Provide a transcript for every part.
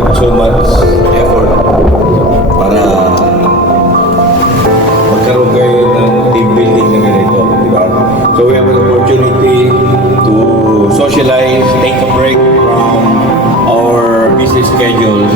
put so much effort para magkaroon kayo ng team building na ganito, di ba? So we have an opportunity to socialize, take a break from our busy schedules.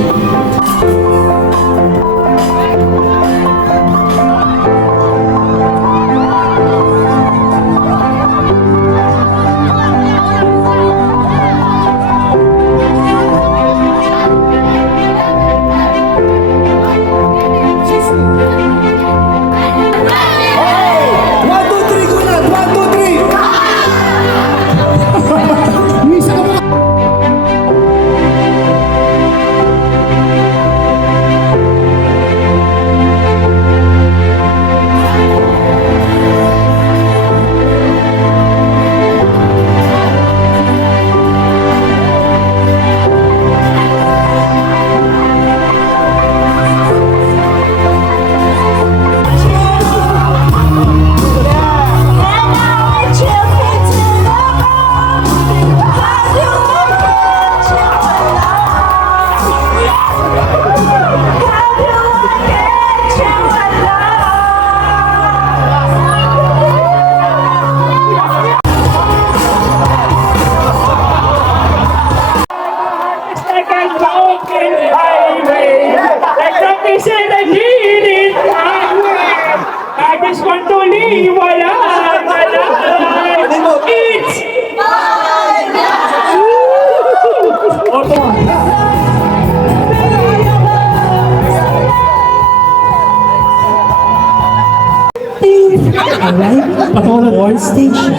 Alright, Bacolod Station.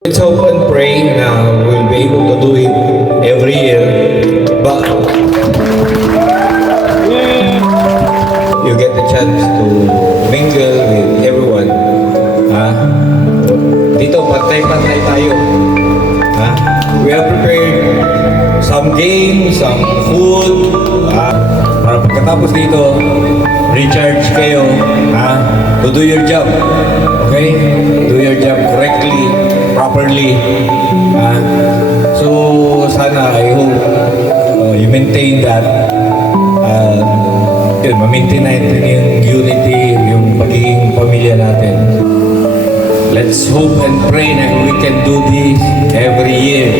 Let's hope and pray na we'll be able to do it every year. But you get the chance to mingle with everyone. Dito, pantay-pantay tayo. We have prepared some games, some food. Para pagkatapos dito, recharge kayo to do your job. Okay? Do your job correctly, properly. So sana I hope you maintain that. Ma-maintain natin yung unity, yung pagiging pamilya natin. Let's hope and pray that we can do this every year.